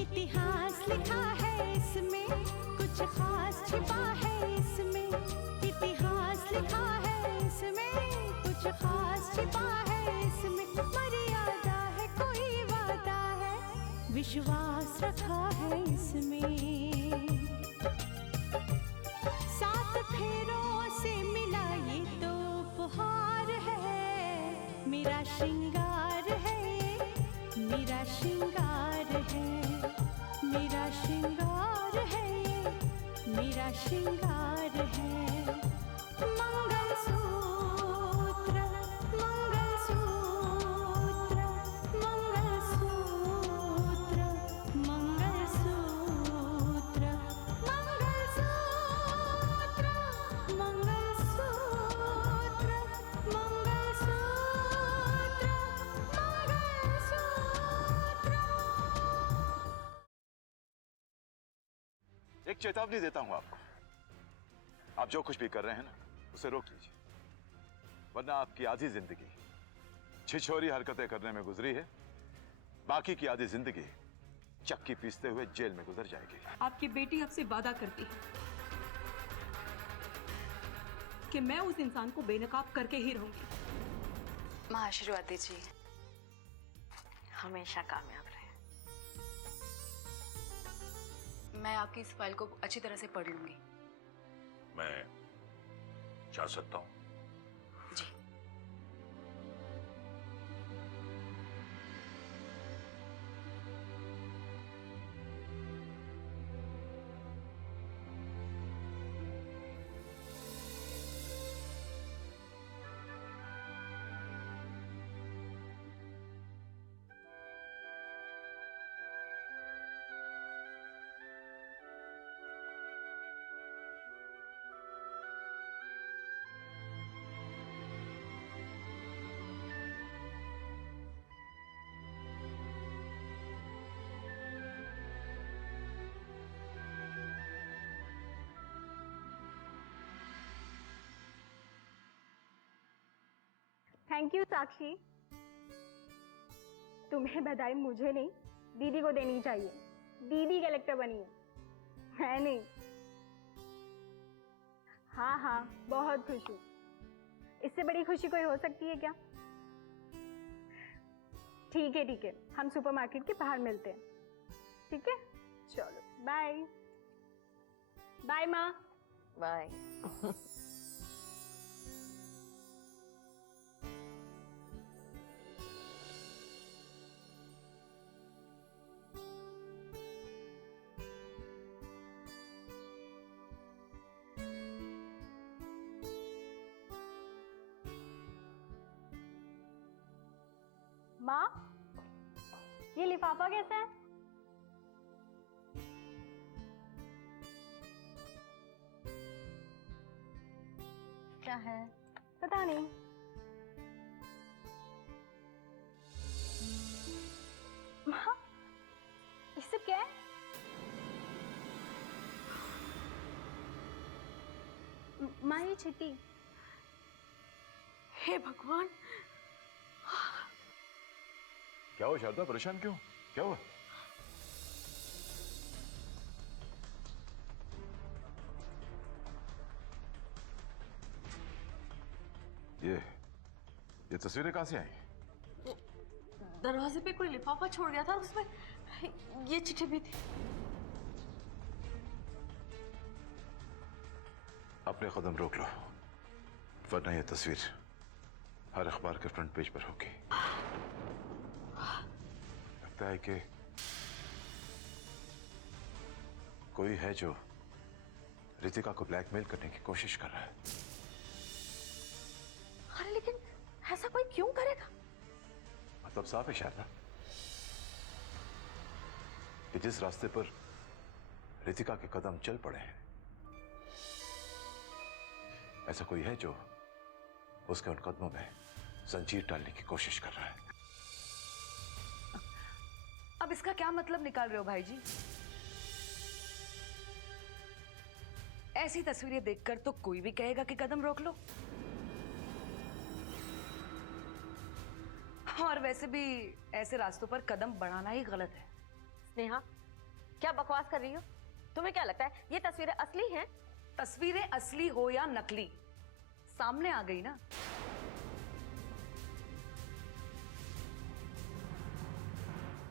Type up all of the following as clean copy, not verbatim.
इतिहास लिखा है इसमें, कुछ खास छिपा है इसमें। इतिहास लिखा है इसमें, कुछ खास छिपा है इसमें। मर्यादा है कोई वादा है, विश्वास रखा है इसमें। सात फेरों से मिला ये तो उपहार है, मेरा श्रृंगार है, मेरा श्रृंगार है, मेरा श्रृंगार है, मेरा श्रृंगार है। मंगलसूत्र, मंगलसूत्र, मंगलसूत्र, मंगलसूत्र, मंगलसूत्र, मंगलसूत्र, मंगलसूत्र। एक चेतावनी देता हूं आपको, आप जो कुछ भी कर रहे हैं ना उसे रोक लीजिए, वरना आपकी आधी जिंदगी छिछोरी हरकतें करने में गुजरी है, बाकी की आधी जिंदगी चक्की पीसते हुए जेल में गुजर जाएगी। आपकी बेटी आपसे वादा करती है कि मैं उस इंसान को बेनकाब करके ही रहूंगी। माँ आशीर्वाद दीजिए, हमेशा कामयाब रहे। मैं आपकी इस फाइल को अच्छी तरह से पढ़ लूंगी। मैं जा सकता हूं? जी। थैंक यू साक्षी। तुम्हें बधाई मुझे नहीं, दीदी को देनी चाहिए। दीदी कलेक्टर बनी है, मैं नहीं। हाँ हाँ, बहुत खुश हूँ। इससे बड़ी खुशी कोई हो सकती है क्या? ठीक है, हम सुपरमार्केट के बाहर मिलते हैं। ठीक है, चलो बाय। बाय माँ। बाय। माँ, ये लिफाफा कैसा है? क्या है? पता नहीं। माँ, ये सब क्या है? माँ, ये चिट्ठी। हे भगवान, क्या हुआ शारदा, परेशान क्यों? क्या हुआ? ये तस्वीरें कहां से आई? दरवाजे पे कोई लिफाफा छोड़ गया था, उसमें ये चिट्ठी भी थी। अपने कदम रोक लो, वरना यह तस्वीर हर अखबार के फ्रंट पेज पर होगी। लगता है कि कोई है जो रितिका को ब्लैकमेल करने की कोशिश कर रहा है। अरे लेकिन ऐसा कोई क्यों करेगा? मतलब साफ है शारदा कि जिस रास्ते पर रितिका के कदम चल पड़े हैं, ऐसा कोई है जो उसके उन कदमों में जंजीर डालने की कोशिश कर रहा है। अब इसका क्या मतलब निकाल रहे हो भाई जी? ऐसी तस्वीरें देखकर तो कोई भी कहेगा कि कदम रोक लो। और वैसे भी ऐसे रास्तों पर कदम बढ़ाना ही गलत है। स्नेहा, क्या बकवास कर रही हो? तुम्हें क्या लगता है ये तस्वीरें असली हैं? तस्वीरें असली हो या नकली, सामने आ गई ना।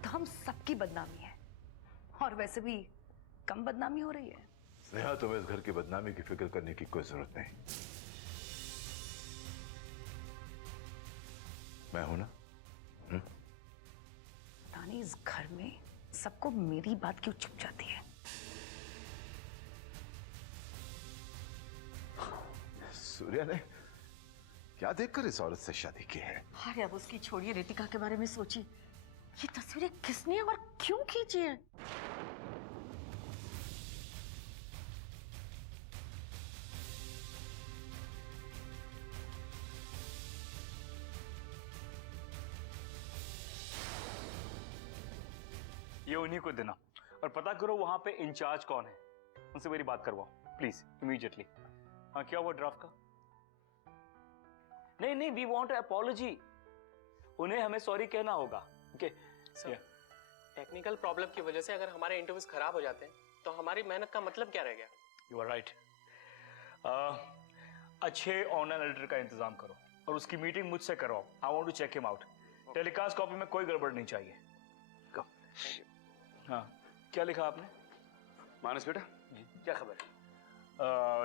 तो हम सबकी बदनामी है, और वैसे भी कम बदनामी हो रही है। स्नेहा, तुम्हें इस घर की बदनामी की फिक्र करने की कोई जरूरत नहीं। मैं हूं ना। पता नहीं इस घर में सबको मेरी बात क्यों चुप जाती है। सूर्या ने क्या देखकर इस औरत से शादी की है? अरे अब उसकी छोड़िए, रितिका के बारे में सोचिए। ये तस्वीरें किसने और क्यों खींची है? ये उन्हीं को देना, और पता करो वहां पे इंचार्ज कौन है, उनसे मेरी बात करवाओ प्लीज इमीडिएटली। हाँ, क्या हुआ ड्राफ्ट का? नहीं नहीं, वी वांट अपॉलॉजी। उन्हें हमें सॉरी कहना होगा। ओके सर, टेक्निकल प्रॉब्लम की वजह से अगर हमारे इंटरव्यूज खराब हो जाते हैं तो हमारी मेहनत का मतलब क्या रह गया? You are right. अच्छे ऑनलाइन एडिटर का इंतजाम करो और उसकी मीटिंग मुझसे करवाओ। I want to check him out. Telecast copy में कोई गड़बड़ नहीं चाहिए। Go. हाँ, क्या लिखा आपने? मानस बेटा, जी, क्या खबर है?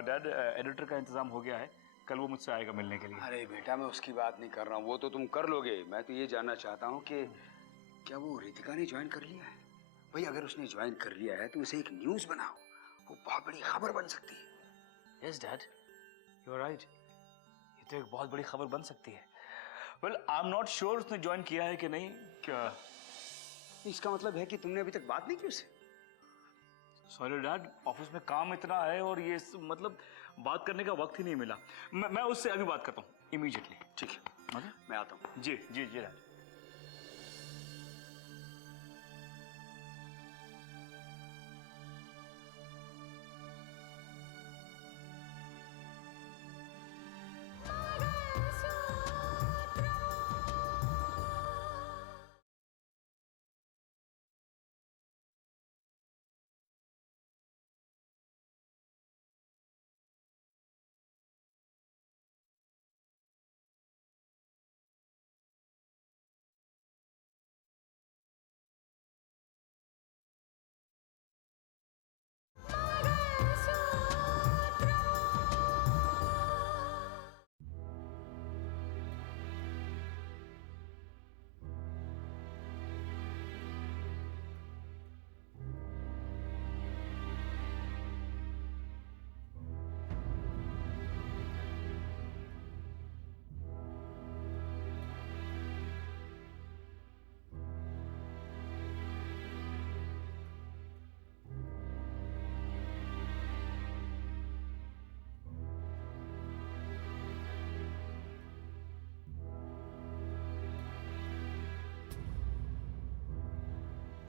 डैड, एडिटर का इंतजाम हो गया है, कल वो मुझसे आएगा मिलने के लिए। अरे बेटा, मैं उसकी बात नहीं कर रहा हूँ, वो तो तुम कर लोगे। मैं तो ये जानना चाहता हूँ कि क्या वो रितिका ने ज्वाइन कर लिया है? भाई अगर उसने ज्वाइन कर लिया है तो उसे एक न्यूज़ बनाओ, वो बहुत बड़ी खबर बन सकती है। Yes dad, you are right. ये तो एक बहुत बड़ी खबर बन सकती है। Well, I am not sure उसने ज्वाइन किया है कि नहीं। क्या? इसका मतलब है कि तुमने अभी तक बात नहीं की उससे? सॉरी डैड, ऑफिस में काम इतना है और ये मतलब बात करने का वक्त ही नहीं मिला। मैं उससे अभी बात करता हूँ इमीडिएटली। ठीक है, मैं आता हूँ। जी जी जी डैड।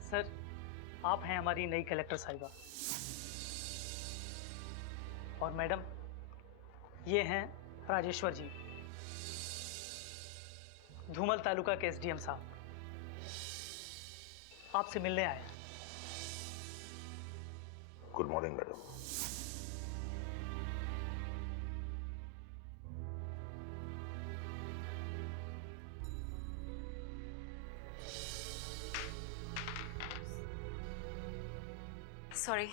सर, आप हैं हमारी नई कलेक्टर साहिबा। और मैडम, ये हैं राजेश्वर जी, धूमल तालुका के एसडीएम साहब। आपसे मिलने आए। Good morning madam. सॉरी।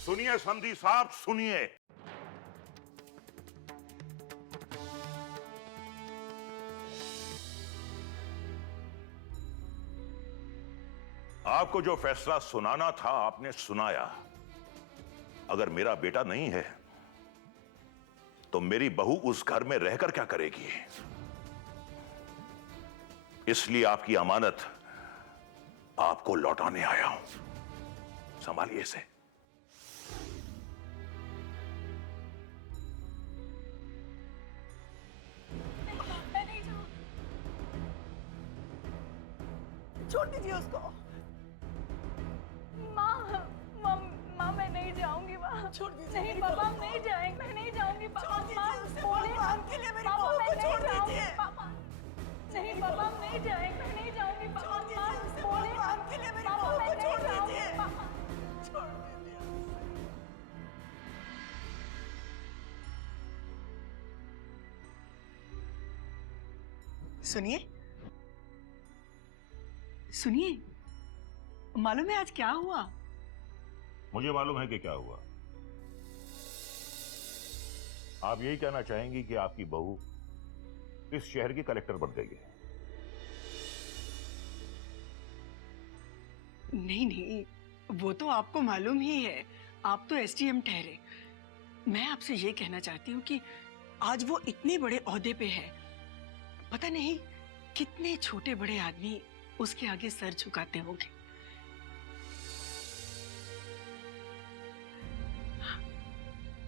सुनिए संधि साहब, सुनिए। आपको जो फैसला सुनाना था आपने सुनाया। अगर मेरा बेटा नहीं है तो मेरी बहू उस घर में रहकर क्या करेगी? इसलिए आपकी अमानत आपको लौटाने आया हूं। संभालिए इसे। छोड़ दीजिए उसको। माँ मैं नहीं जाऊंगी माँ। छोड़ दीजिए। नहीं पापा हम नहीं जाएंगे, मैं नहीं जाऊंगी पापा। भगवान के लिए मेरी बहू को छोड़ दीजिए। नहीं पापा हम नहीं जाएंगे, मैं नहीं जाऊंगी पापा। छोड़ दीजिए उसे, भगवान के लिए मेरी बहू को छोड़ दीजिए। छोड़ दीजिए उसे। सुनिए सुनिए, मालूम है आज क्या हुआ? मुझे मालूम है कि क्या हुआ। आप यही कहना चाहेंगी कि आपकी बहू इस शहर की कलेक्टर बन गई है? नहीं नहीं, वो तो आपको मालूम ही है, आप तो एसडीएम ठहरे। मैं आपसे ये कहना चाहती हूँ कि आज वो इतने बड़े ओहदे पे है, पता नहीं कितने छोटे बड़े आदमी उसके आगे सर झुकाते होंगे।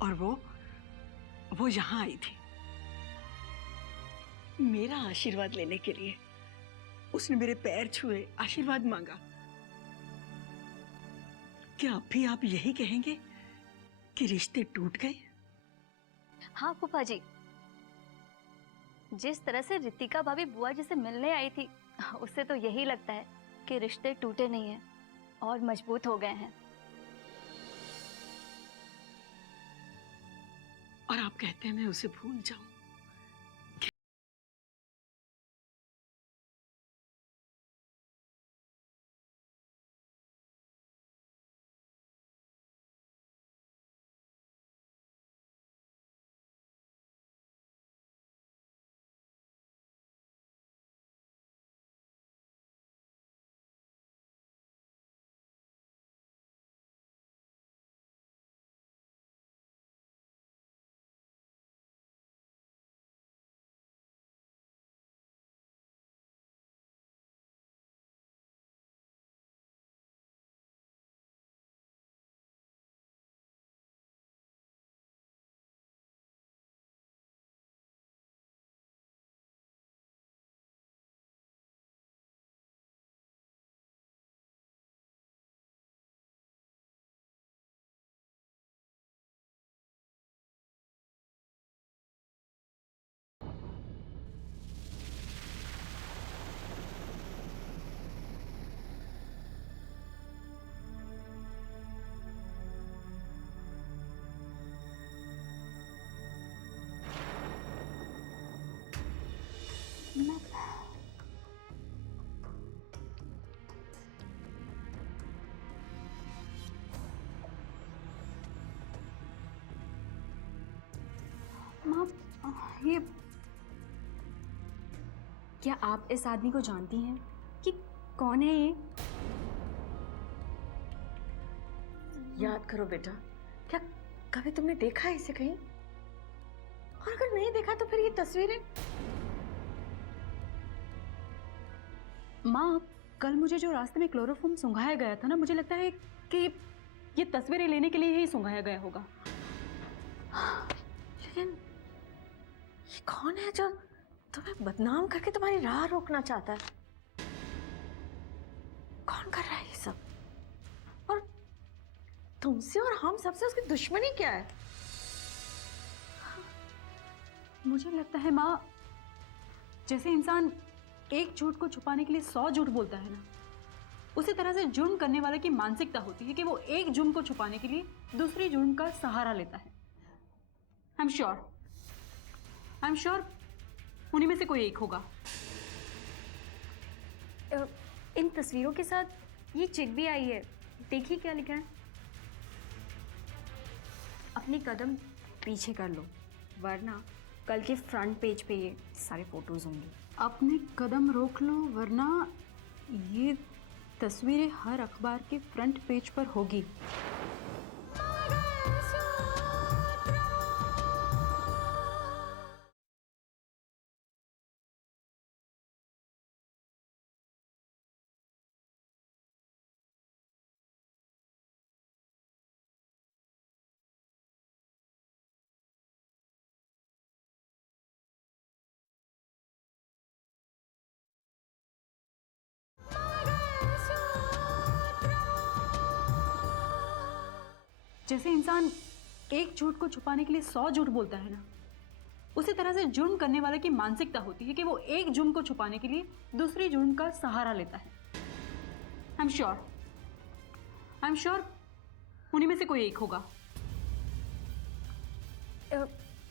और वो यहाँ आई थी मेरा आशीर्वाद लेने के लिए। उसने मेरे पैर छुए, आशीर्वाद मांगा। क्या अब भी आप यही कहेंगे कि रिश्ते टूट गए? हाँ फूफा जी, जिस तरह से रितिका भाभी बुआ जी से मिलने आई थी, उससे तो यही लगता है कि रिश्ते टूटे नहीं हैं और मजबूत हो गए हैं। और आप कहते हैं मैं उसे भूल जाऊं? माँ, ये क्या आप इस आदमी को जानती हैं कि कौन है ये? याद करो बेटा, क्या कभी तुमने देखा है इसे कहीं? और अगर नहीं देखा तो फिर ये तस्वीरें? माँ, कल मुझे जो रास्ते में क्लोरोफॉर्म सुंघाया गया था ना, मुझे लगता है कि ये तस्वीरें लेने के लिए ही सुंघाया गया होगा। लेकिन ये कौन है जो तुम्हें बदनाम करके तुम्हारी राह रोकना चाहता है? कौन कर रहा है ये सब? और तुमसे और हम सबसे उसकी दुश्मनी क्या है? मुझे लगता है माँ, जैसे इंसान एक झूठ को छुपाने के लिए 100 झूठ बोलता है ना, उसी तरह से जुर्म करने वाले की मानसिकता होती है कि वो एक जुर्म को छुपाने के लिए दूसरे जुर्म का सहारा लेता है। आई एम श्योर उन्हीं में से कोई एक होगा। इन तस्वीरों के साथ ये चिट भी आई है, देखिए क्या लिखा है। अपनी कदम पीछे कर लो, वरना कल के फ्रंट पेज पे ये सारे फोटोज होंगे। अपने कदम रोक लो, वरना ये तस्वीरें हर अखबार के फ्रंट पेज पर होगी। जैसे इंसान एक झूठ को छुपाने के लिए 100 झूठ बोलता है ना, उसी तरह से जुर्म करने वाले की मानसिकता होती है कि वो एक जुर्म को छुपाने के लिए दूसरे जुर्म का सहारा लेता है। आई एम श्योर उन्हीं में से कोई एक होगा।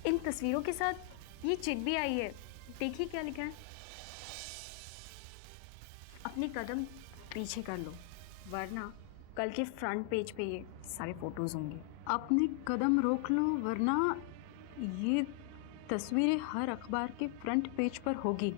इन तस्वीरों के साथ ये चिट भी आई है, देखिए क्या लिखा है। अपने कदम पीछे कर लो, वरना कल के फ्रंट पेज पे ये सारे फोटोज होंगे। अपने कदम रोक लो, वरना ये तस्वीरें हर अखबार के फ्रंट पेज पर होगी।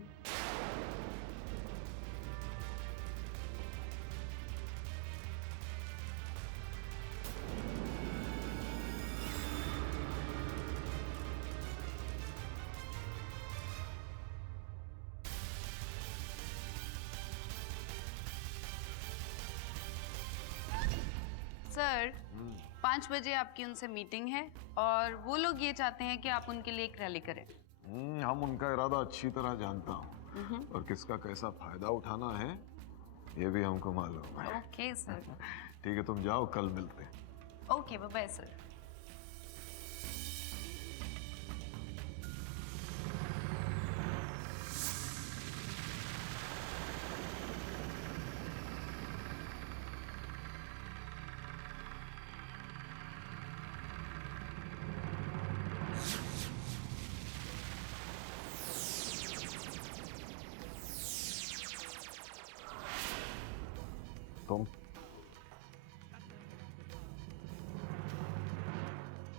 सर 5 बजे आपकी उनसे मीटिंग है और वो लोग ये चाहते हैं कि आप उनके लिए एक रैली करें। हम उनका इरादा अच्छी तरह जानता हूँ और किसका कैसा फायदा उठाना है ये भी हमको मालूम है। Okay sir. ठीक है, तुम जाओ, कल मिलते हैं। Okay bye sir.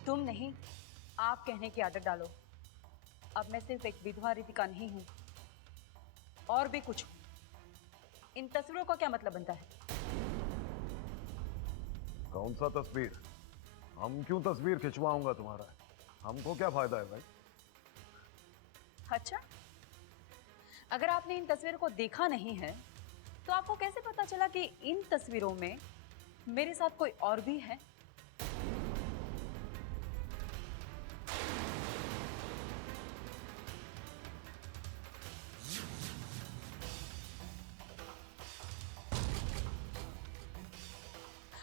तुम नहीं, आप कहने की आदत डालो। अब मैं सिर्फ एक विधवा रितिका नहीं हूं, और भी कुछ हूं। इन तस्वीरों का क्या मतलब बनता है? कौन सा तस्वीर? हम क्यों तस्वीर खिंचवाऊंगा तुम्हारा? हमको क्या फायदा है भाई? अच्छा, अगर आपने इन तस्वीरों को देखा नहीं है तो आपको कैसे पता चला कि इन तस्वीरों में मेरे साथ कोई और भी है?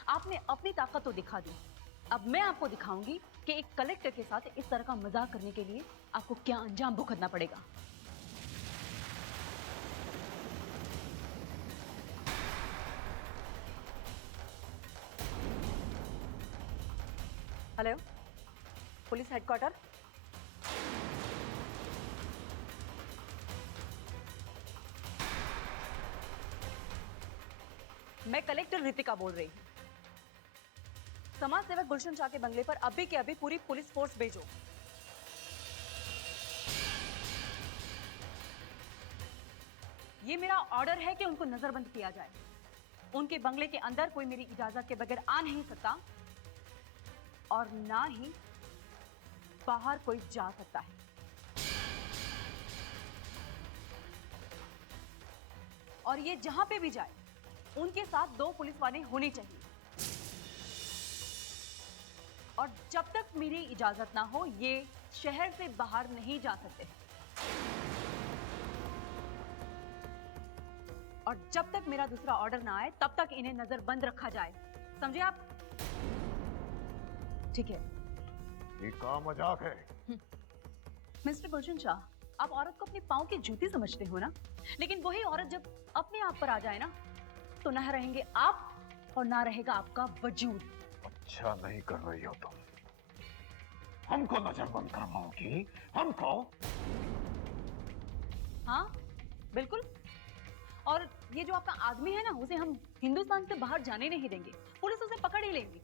आपने अपनी ताकत तो दिखा दी, अब मैं आपको दिखाऊंगी कि एक कलेक्टर के साथ इस तरह का मजाक करने के लिए आपको क्या अंजाम भुगतना पड़ेगा। Hello, police headquarter. मैं कलेक्टर रितिका बोल रही हूं। समाज सेवक गुलशन शाह के बंगले पर अभी के अभी पूरी पुलिस फोर्स भेजो। ये मेरा ऑर्डर है कि उनको नजरबंद किया जाए। उनके बंगले के अंदर कोई मेरी इजाजत के बगैर आ नहीं सकता और ना ही बाहर कोई जा सकता है। और ये जहां पे भी जाए उनके साथ 2 पुलिस वाले होने चाहिए। और जब तक मेरी इजाजत ना हो ये शहर से बाहर नहीं जा सकते। और जब तक मेरा दूसरा ऑर्डर ना आए तब तक इन्हें नजरबंद रखा जाए, समझे आप? ठीक है। ये का मजाक है? मिस्टर गुलशन शाह, आप औरत को अपने पांव की जूती समझते हो ना, लेकिन वही औरत जब अपने आप पर आ जाए ना तो ना रहेंगे आप और ना रहेगा आपका वजूद। अच्छा नहीं कर रही हो तुम। हमको नजरबंद करवाओगी? हमको? हाँ बिल्कुल। और ये जो आपका आदमी है ना, उसे हम हिंदुस्तान से बाहर जाने नहीं देंगे, पुलिस उसे पकड़ ही लेंगी।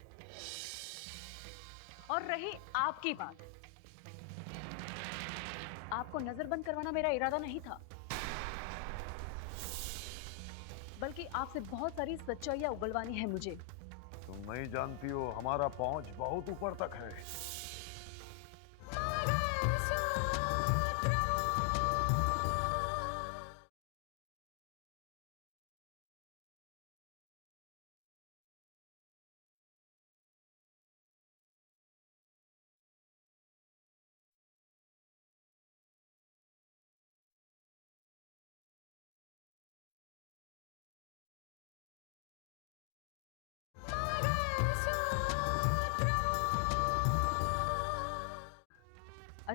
और रही आपकी बात, आपको नजरबंद करवाना मेरा इरादा नहीं था, बल्कि आपसे बहुत सारी सच्चाइयां उगलवानी है मुझे। तुम नहीं जानती हो, हमारा पहुंच बहुत ऊपर तक है।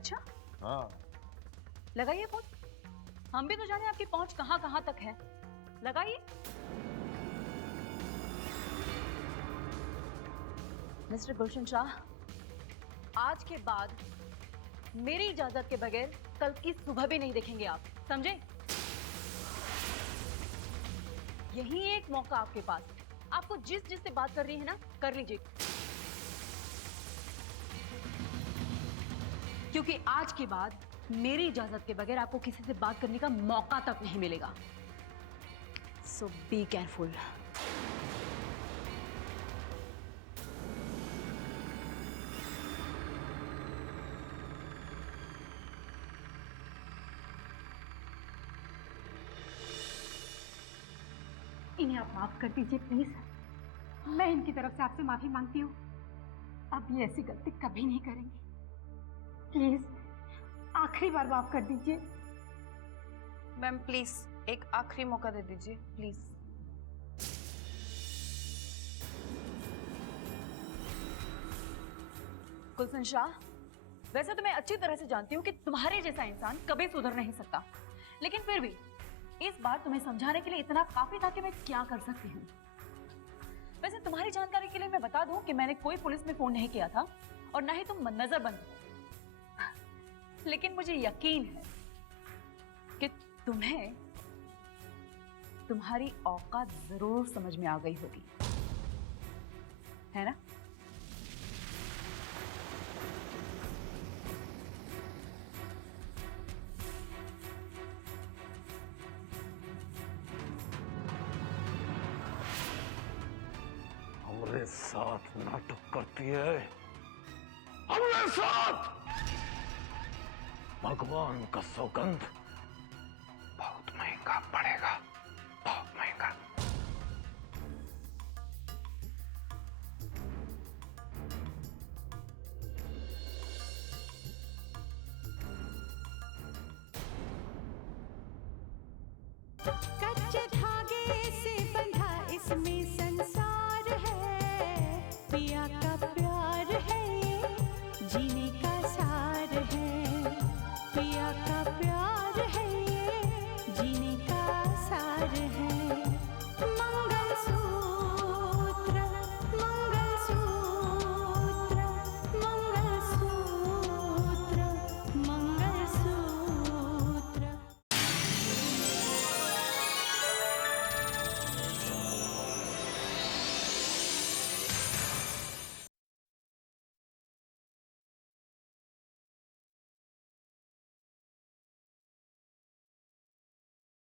अच्छा, हाँ। लगाइए फोन। हम भी तो जाने आपकी पहुंच कहां कहां तक है। लगाइए। मिस्टर गुलशन शाह, आज के बाद मेरी इजाजत के बगैर कल की सुबह भी नहीं देखेंगे आप, समझे? यही एक मौका आपके पास है। आपको जिससे बात कर रही है ना, कर लीजिए, क्योंकि आज के बाद मेरी इजाजत के बगैर आपको किसी से बात करने का मौका तक नहीं मिलेगा। सो बी केयरफुल। इन्हें आप माफ कर दीजिए प्लीज। मैं इनकी तरफ से आपसे माफी मांगती हूँ। अब ये ऐसी गलती कभी नहीं करेंगे। प्लीज आखिरी बार माफ कर दीजिए। मैम प्लीज एक आखिरी मौका दे दीजिए प्लीज। गुलशन शाह, वैसे तो मैं अच्छी तरह से जानती हूँ कि तुम्हारे जैसा इंसान कभी सुधर नहीं सकता, लेकिन फिर भी इस बार तुम्हें समझाने के लिए इतना काफी था कि मैं क्या कर सकती हूँ। वैसे तुम्हारी जानकारी के लिए मैं बता दूं कि मैंने कोई पुलिस में फोन नहीं किया था और ना ही तुम नजरबंद, लेकिन मुझे यकीन है कि तुम्हें तुम्हारी औकात जरूर समझ में आ गई होगी, है ना? हमारे साथ नाटक करती है, हमारे साथ। भगवान का सौगंध, बहुत महंगा पड़ेगा, बहुत महंगा। कच्चे धागे से बंधा इसमें संसार है, पिया का प्यार है ये जीने का सार है, पिया का प्यार है ये जीने का सार है।